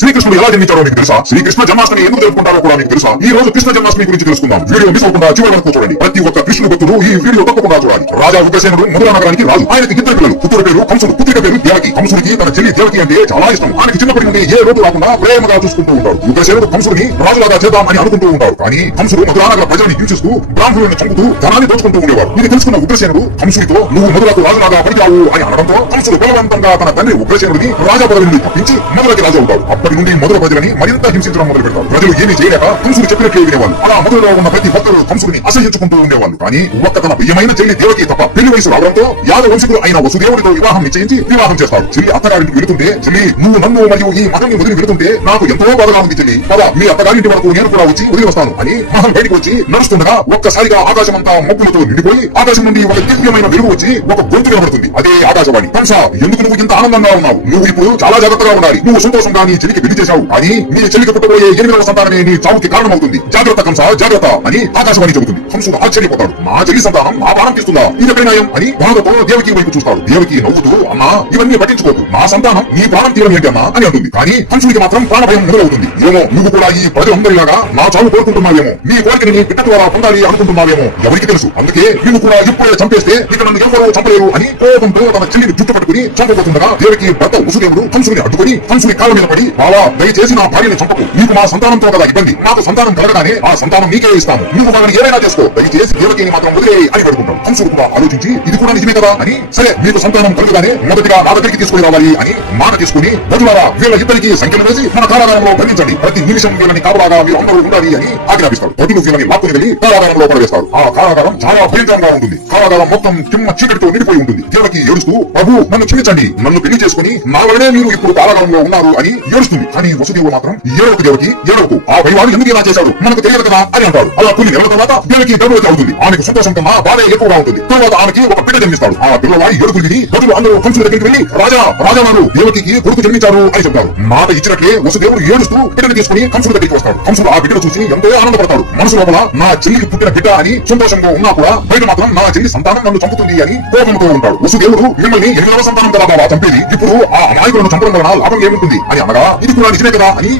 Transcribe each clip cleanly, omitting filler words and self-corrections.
శ్రీకృష్ణుడు ఎలా జన్మించారో మీకు తెలుసా? శ్రీకృష్ణ జన్మాష్టమి ఎందుకు జరుపుకుంటారో కూడా మీకు తెలుసా? ఈ రోజు కృష్ణ జన్మాష్టమి గురించి తెలుసుకుందాం. వీడియో మిస్ అవ్వకుండా చివరి వరకు చూడండి. ప్రతి ఒక్క కృష్ణుడు భక్తుడు ఈ వీడియో తప్పకుండా చూడాలి. రాజా ఉగ్రసేనుడు మధురా నగరానికి రాజు. ఆయనకి ఇద్దరు పిల్లలు. పుత్రుడి పేరు కంసుడు, పుత్రిక పేరు దేవకి. కంసుడికి తన చెల్లి దేవకి అంటే చాలా ఇష్టం. ఆయనకి చిన్నప్పటి నుండి ఏ లోటు రాకుండా ప్రేమగా చూసుకుంటూ ఉంటాడు. ఉగ్రసేనుడు కంసుడిని రాజులాగా చేద్దాం అని అనుకుంటూ ఉంటాడు. కానీ కంసుడు మధురా నగర ప్రజల్ని హింసిస్తూ బ్రాహ్మణులను చంపుతూ ధనాన్ని దోచుకుంటూ ఉండేవారు. ఇది తెలుసుకున్న ఉగ్రసేనుడు కంసుడితో నువ్వు మధురకు రాజులాగా పడిచావు అని అనడంతో కంసుడు బలవంతంగా తన తండ్రి ఉగ్రసేనుడిని రాజా పదవి నుండి తప్పించి మధురకి రాజు అవుతాడు. అప్పటి నుండి మధుర ప్రజలని మరింత హింసించడం మొదలు పెడతారు. ప్రజలు ఏమీ చేయలేక కంసుడు చెప్పినట్లే వినేవాళ్ళు. అలా మధురలో ఉన్న ప్రతి ఒక్కరు కంసుడిని అసహించుకుంటూ ఉండేవాళ్ళు. కానీ ఒక్క తన ప్రియమైన చెల్లి దేవకి తప్ప పెళ్లి వయసు రావడంతో యాదవ వంశకుడు అయిన వసుదేవుడితో వివాహం నిశ్చయించి వివాహం చేస్తారు. చెల్లి అత్తగారింటికి వెళుతుంటే, చెల్లి నువ్వు నన్ను మరియు ఈ మతాన్ని వదిలి వెళుతుంటే నాకు ఎంతో బాధగా ఉంది చెల్లి, పద మీ అత్తగారింటి వరకు నేను కూడా వచ్చి వదిలి వస్తాను అని మహం బయటకు వచ్చి నడుస్తుండగా ఒక్కసారిగా ఆకాశం అంతా మబ్బులతో నిండిపోయి ఆకాశం నుండి ఒక దివ్యమైన వెలుగు వచ్చి ఒక గొంతు కనబడుతుంది. అదే ఆకాశవాణి. కంస, ఎందుకు నువ్వు ఇంత ఆనందంగా ఉన్నావు? నువ్వు ఇప్పుడు చాలా జాగ్రత్తగా ఉండాలి. నువ్వు సంతోషంగా నీ చెల్లికి పెళ్లి చేశావు, కానీ నీ చెల్లికి పుట్టబోయే 8వ సంతానమే నీ చావుకి కారణమవుతుంది. జాగ్రత్త కంస, జాగ్రత్త అని ఆకాశవాణి చెబుతుంది. కంసుడు ఆశ్చర్యపోతాడు. నా చెల్లి సంతానం నా ప్రాణం తీస్తుందా? ఇది పరిణాయం అని బాధతో దేవకి వైపు చూస్తాడు. దేవకి నవ్వుతూ, అమ్మా ఇవన్నీ పట్టించుకోకు, నా సంతానం నీ ప్రాణం తీయడం ఏంటి అమ్మా అని అంటుంది. కానీ కంసుడికి మాత్రం ప్రాణభయం మొదలవుతుంది. ఏమో నువ్వు కూడా ఈ ప్రజలందరిలాగా నా చావు కోరుకుంటున్నావేమో, నీ కోరికని నీ బిడ్డ ద్వారా పొందాలి అనుకుంటున్నావేమో, ఎవరికి తెలుసు. అందుకే నిన్ను కూడా ఇప్పుడే చంపేస్తే ఇక నన్ను ఎవరో చంపలేరు అని కోపంతో తన చెల్లిని జుట్టు పట్టుకుని చంపబోతుండగా దేవకి భర్త వసుదేవుడు కంసుడిని అడ్డుకుని కంసుడి కాళ్ళ మీద పడి, బావా దయచేసి నా భార్యని చంపకు, నీకు మా సంతానంతో కదా ఇబ్బంది, నాకు సంతానం కలగగానే ఆ సంతానం నీకే ఇస్తాను, నువ్వు వాళ్ళని ఏమైనా చేసుకో, దయచేసి దేవకిని మాత్రం వదిలే అని పెడుకుంటాడు. కంసుడు కూడా ఆలోచించి ఇది కూడా నిజమే కదా అని, సరే మీకు సంతానం కలగగానే మొదటిగా నా దగ్గరికి తీసుకుని రావాలి అని మాట తీసుకుని, వధులారా వీళ్ళ ఇద్దరికి సంఖ్యలు వేసి మన కారాగారంలో బంధించండి, ప్రతి నిమిషం వీళ్ళని కావలాగా మీరు అందరూ ఉండాలి అని ఆజ్ఞాపిస్తాడు. వధులు వీళ్ళని లాక్కుని వెళ్లి కారాగారంలో పడవేస్తారు. ఆ కారాగారం చాలా భయంకరంగా ఉంటుంది. కారాగారం మొత్తం చిమ్మ చీకటితో నిండిపోయి ఉంటుంది. దేవకి ఏడుస్తూ, ప్రభు నన్ను క్షమించండి, నన్ను పెళ్లి చేసుకుని నా వల్లనే మీరు ఇప్పుడు కారాగారంలో ఉన్నారు అని ఏడుస్తుంది. కానీ వసుదేవుడు మాత్రం ఏడవకు దేవకి ఏడవకు, ఆ భయవాడు ఎందుకు ఇలా చేశాడు మనకు తెలియదు కదా అని అంటాడు. అలా కొన్ని నెలల తర్వాత దేవకి గర్భవతి అవుతుంది. ఆమెకు సంతోషం కన్నా బాధ ఎక్కువగా ఉంటుంది. తర్వాత ఆమెకి ఒక బిడ్డ జన్మిస్తాడు. ఆ పిల్లవాడి ఏడుగులు విని వధులు అందరూ కంసుడి దగ్గరికి వెళ్లి, రాజావారు దేవకి కొడుకు జన్మించారు అని చెప్తారు. మాట ఇచ్చినట్లే వసుదేవుడు ఏడుస్తూ బిడ్డను తీసుకుని కంసుడి దగ్గరికి వస్తాడు. కంసుడు ఆ బిడ్డను చూసి ఎంతో ఆనందపడతాడు. మనసు లోపల నా చెల్లికి పుట్టిన బిడ్డ అని సంతోషంగా ఉన్నా కూడా బయట మాత్రం నా చెల్లి సంతానం నన్ను చంపుతుంది అని కోపంతో ఉంటాడు. వసుదేవుడు మిమ్మల్ని 8వ సంతానం కదా బాబా చంపేది, ఇప్పుడు ఆ అమాయకులను చంపడం వలన లాభం ఏముంటుంది అని అనగా, ఇది కూడా నిజమే కదా అని,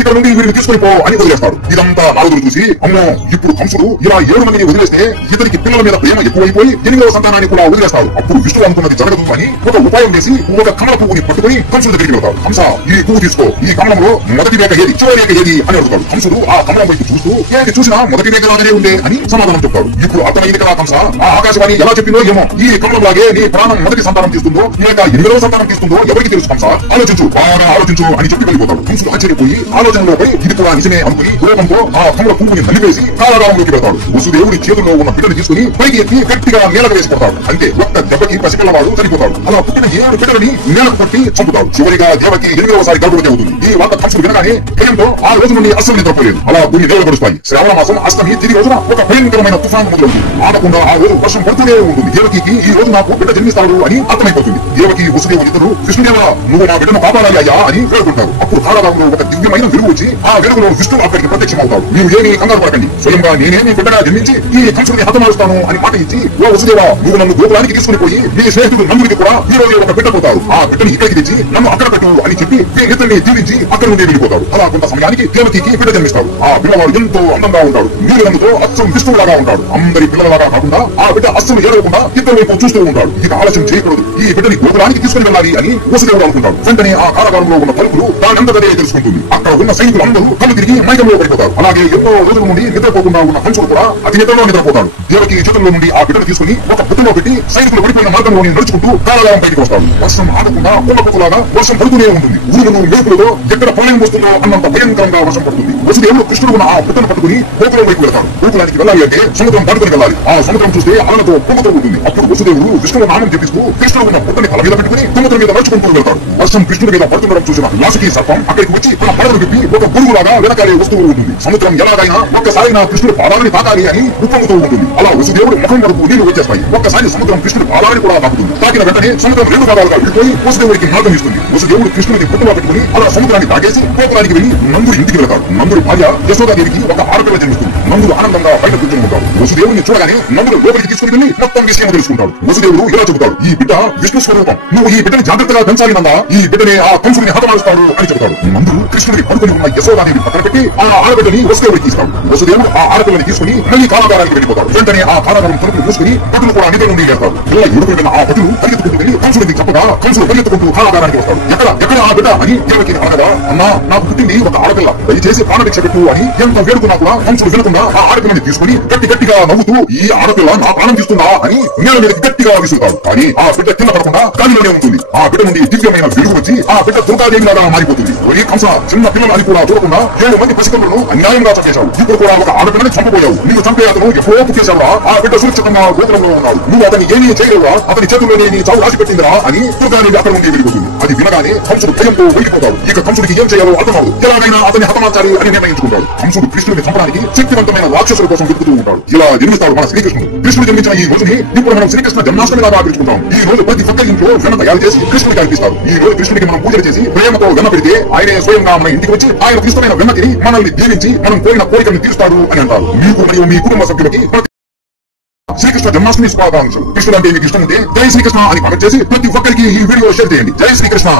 ఇక్కడ నుండి వీరిని తీసుకుని పో అని వదిలేస్తాడు. ఇదంతా నారదుడు చూసి, అమ్మో ఇప్పుడు కంసుడు ఇలా 7 మందిని వదిలేస్తే ఇతనికి పిల్లల మీద ప్రేమ ఎక్కువైపోయి 8వ సంతానాన్ని కూడా వదిలేస్తాడు. అప్పుడు విష్ణువు అనుకున్నది జరగదు అని ఒక ఉపాయం చేసి ఒక కమల పువ్వుని పట్టుకుని కంసుడి దగ్గరికి వెళ్తాడు. కంస ఈ పువ్వు తీసుకో, ఈ కమలంలో మొదటి రేఖ ఏది, చివరి రేఖ ఏది అని అడుగుతాడు. కంసుడు ఆ కమలం వైపు చూస్తూ, ఏంటి చూసినా మొదటి రేఖ లాగానే ఉండే అని సమాధానం చెప్తాడు. ఇప్పుడు అర్థమైంది కదా కంస, ఆ ఆకాశవాణి ఎలా చెప్పిందో ఏమో, ఈ కమలం లాగే నీ ప్రాణం మొదటి సంతానం తీస్తుందో లేక 8వ సంతానం తీస్తుందో ఎవరికి తెలుసు కంస, ఆలోచించు, బాగా ఆలోచించు అని చెప్పి వెళ్ళిపోతాడు. కంసుడు ఆశ్చర్యపోయి ఆలోచనలో పడి ఇది కూడా నిజమే అనుకుని కోపంతో ఆ కమల పువ్వుని నలివేసి కారాగారంలోకి వెళ్తాడు. వసుదేవుడి చేతుల్లో ఉన్న బిడ్డను తీసుకుని పైకి ఎత్తి గట్టిగా నేలకు వేసి కొడతాడు. అంటే ఒక్క దెబ్బకి పసిపిల్లవాడు చనిపోతాడు. అలా పుట్టిన 7 బిడ్డలని నేలకు కొట్టి చంపుతాడు. చివరిగా దేవకి 8వసారి గర్భవతి అవుతుంది. ఈ వార్త కంసుడు వినగానే భయంతో ఆ రోజు నుండి అస్సలు నిద్రపోలేదు. అలా కొన్ని నెలలు గడుస్తాయి. శ్రావణ మాసం అష్టమి తిరిగి రోజున ఒక భయంకరమైన తుఫాను మొదలవుతుంది. ఆడకుండా ఆ రోజు వర్షం పడుతూనే ఉంటుంది. దేవకి ఈ రోజు నాకు బిడ్డ జన్మిస్తాడు అని అర్థమైపోతుంది. దేవకి వసుదేవుడు ఇద్దరు, కృష్ణుదేవా నువ్వు నా బిడ్డను కాపాడాలి అయ్యా అని వేడుకుంటారు. అప్పుడు కారాగారంలో ఒక దివ్యమైన వెలుగు వచ్చి ఆ వెలుగులో విష్ణువు అక్కడికి ప్రత్యక్షమవుతాడు. మీరు ఏమీ కంగారు పడకండి, స్వయంగా నేనే మీ బిడ్డగా జన్మించి ఈ కంసుడిని హతమారుస్తాను అని మాట ఇచ్చి, ఓ వసుదేవా నువ్వు నన్ను గోకులానికి తీసుకుని పోయి నీ స్నేహితుడు నందుడికి కూడా ఈ రోజు ఒక బిడ్డ పోతారు, ఆ బిడ్డని ఇక్కడికి తెచ్చి నన్ను అక్కడ పెట్టు అని చెప్పి వీరిద్దరిని దీవించి అక్కడి నుండి వెళ్ళిపోతాడు. అలా కొంత సమయానికి దేవకి బిడ్డ జన్మిస్తాడు. ఆ పిల్లవాడు ఎంతో అందంగా ఉంటాడు. నీరు రంగుతో అచ్చం విష్ణువులాగా ఉంటాడు. అందరి పిల్లలలాగా కాకుండా ఆ బిడ్డ అస్సలు ఏడవకుండా ఇద్దరు వైపు చూస్తూ ఉంటాడు. ఇక ఆలస్యం చేయకూడదు, ఈ బిడ్డని గోకులానికి తీసుకుని వెళ్ళాలి అని వసుదేవుడు అనుకుంటాడు. వెంటనే ఆ కారాగారంలో ఉన్న తలుపులు దానంతదే తెలుసుకుంటుంది. అక్కడ ఉన్న సైనికులు అందరూ కళ్ళు తిరిగి మైకంలో పడిపోతారు. అలాగే ఎన్నో రోజుల నుండి నిద్రపోకుండా ఉన్న కంసుడు కూడా అతి నిద్రలో నిద్రపోతాడు. దేవకి చేతుల్లో నుండి ఆ బిడ్డను తీసుకుని ఒక బుట్టలో పెట్టి సైనికులు పడిపోయిన మార్గంలోని నడుచుకుంటూ కారాగారం బయటకు వస్తాడు. వర్షం ఆగకుండా పొలలాగా వర్షం పడుతూనే ఉంటుంది. ఊరును మేకులలో ఎక్కడ ప్రళయం వస్తుందో అన్నంత భయంకరంగా వర్షం పడుతుంది. వసుదేవుడు కృష్ణుడు ఉన్న ఆ బిడ్డను పట్టుకుని గోకులం వైపు వెళ్తాడు. గోకులానికి వెళ్ళాలి అంటే సముద్రం దాటుకుని వెళ్ళాలి. ఆ సముద్రం చూస్తే అలలతో పొంగుతూ ఉంటుంది. అప్పుడు వసుదేవుడు విష్ణువు నామం జపిస్తూ కృష్ణుడు ఉన్న బుట్టని తల మీద పెట్టుకుని సముద్రం మీద నడుచుకుంటూ వెళ్తాడు. వర్షం కృష్ణుడి మీద పడుతుండడం చూసిన లాసకి సర్పం అక్కడికి వచ్చి తన పడవను విప్పి ఒక పురుగులాగా వెనకాలే వస్తూ ఉంటుంది. సముద్రం ఎలాగైనా ఒక్కసారి నా కృష్ణుడు పాదాలని తాకాలి అని ఉప్పొంగుతూ ఉంటుంది. అలా వసుదేవుడు ముఖం వరకు నీళ్లు వచ్చేస్తాయి. ఒక్కసారి సముద్రం కృష్ణుడి పాదాలని కూడా తాకుతుంది. తాకిన వెంటనే సముద్రం 2 భాగాలుగా విడిపోయి వసుదేవుడికి మార్గం ఇస్తుంది. వసుదేవుడు కృష్ణుడిని పుట్టులో పెట్టుకుని అలా సముద్రాన్ని తాగేసి గోకులానికి వెళ్లి నందుడి ఇంటికి వెళ్తాడు. నందుడి భార్య యశోదాదేవికి ఒక ఆడపిల్ల జన్మిస్తుంది. నందుడు ఆనందంగా బయట కూర్చొని ఉంటాడు. వసుదేవుడిని చూడగానే నందుడు లోపలికి తీసుకుని వెళ్లి మొత్తం విషయం తెలుసుకుంటాడు. వసుదేవుడు ఇలా చెబుతాడు, ఈ బిడ్డ విష్ణు స్వరూపం, నువ్వు ఈ బిడ్డని జాగ్రత్తగా పెంచాలి నందా, ఈ బిడ్డనే ఆ కంసుడిని హతమారుస్తాడు అని చెబుతాడు. నందుడు కృష్ణుడిని పడుకుని ఉన్న యశోదాదేవి పక్కన పెట్టి ఆ ఆడబిడ్డని వసుదేవుడికి ఇస్తాడు. వసుదేవుడు ఆ ఆడపిల్లని తీసుకుని మళ్ళీ కారాగారానికి వెళ్ళిపోతాడు. వెంటనే ఆ కారాగారం తలుపులు మూసుకుని భటులు కూడా నిద్ర నుండి లేస్తారు. ఇలా ఎదుర్కొంటున్న ఆ భటులు పరిగెత్తుకుంటూ వెళ్ళి కంసుడికి చెప్పగా కంసుడు పరిగెత్తుకుంటూ కారాగారానికి వస్తాడు. ఎక్కడ ఆ బిడ్డ అని దేవకి అనగా, అన్నా నాకు పుట్టింది ఒక ఆడపిల్ల, దయచేసి ప్రాణభిక్ష పెట్టు అని ఎంత వేడుకున్నా కూడా కంసుడు వినకుండా ఆ ఆడపిల్లని తీసుకుని గట్టిగా నవ్వుతూ ఈ ఆడపిల్ల నా ప్రాణం తీస్తుందా అని నేల మీదకి గట్టిగా విసురుతాడు. కానీ ఆ బిడ్డ కింద పడకుండా గాలిలోనే ఉంటుంది. ఆ బిడ్డ నుండి దివ్యమైన వెలుగు వచ్చి ఆ బిడ్డ దుర్గాదేవి లాగా మారిపోతుంది. ఒరే కంస, చిన్న పిల్లలు అని కూడా చూడకుండా 7 మంది పసికలను అన్యాయంగా చంపేశావు. ఇప్పుడు కూడా ఒక ఆడపిల్లని చంపబోయావు. నువ్వు చంపే అతను ఎప్పుడో పుట్టేశావురా. ఆ బిడ్డ సురక్షితంగా గోకులంలో ఉన్నాడు. నువ్వు అతన్ని ఏమీ చేయలేవా? అతని చేతుల్లోనే నీ చావు రాసి పెట్టిందిరా అని దుర్గాదేవి అక్కడ నుండి వెళ్ళిపోతుంది. అది వినగానే కంసుడు భయంతో వెళ్ళిపోతాడు. ఇక కంసుడికి ఏం చేయాలో అర్థమవు. ఎలాగైనా అతన్ని హతమార్చాలి అని నిర్ణయించుకుంటాడు. కంసుడు కృష్ణుడిని చంపడానికి శక్తివంతమైన రాక్షసుల కోసం వెతుకుతూ ఉంటాడు. ఇలా జన్మిస్తాడు మన శ్రీకృష్ణుడు. కృష్ణుడు జన్మించిన ఈ రోజుని ఇప్పుడు మనం శ్రీకృష్ణ జన్మాష్టమి లాగా ఆచరించుకుంటాం. ఈ రోజు ప్రతి ఒక్క ఇంట్లో వెన్న తయారు చేసి కృష్ణుడికి అర్పిస్తారు. ఈ రోజు కృష్ణుడికి మనం పూజలు చేసి ప్రేమతో వెన్న పెడితే ఆయనే స్వయంగా మన ఇంటికి వచ్చి ఆయన ఇష్టమైన వెన్న తిని మనల్ని దీవించి మనం కోరిన కోరికను తీరుస్తాడు అని అంటారు. మీకు మరియు మీ కుటుంబ సభ్యులకి శ్రీకృష్ణ జన్మాష్టమి శుభాకాంక్షలు. కృష్ణుడు అంటే మీకు ఇష్టం ఉంటే జై శ్రీకృష్ణ అని కామెంట్ చేసి ప్రతి ఒక్కరికి ఈ వీడియో షేర్ చేయండి. జై శ్రీకృష్ణ.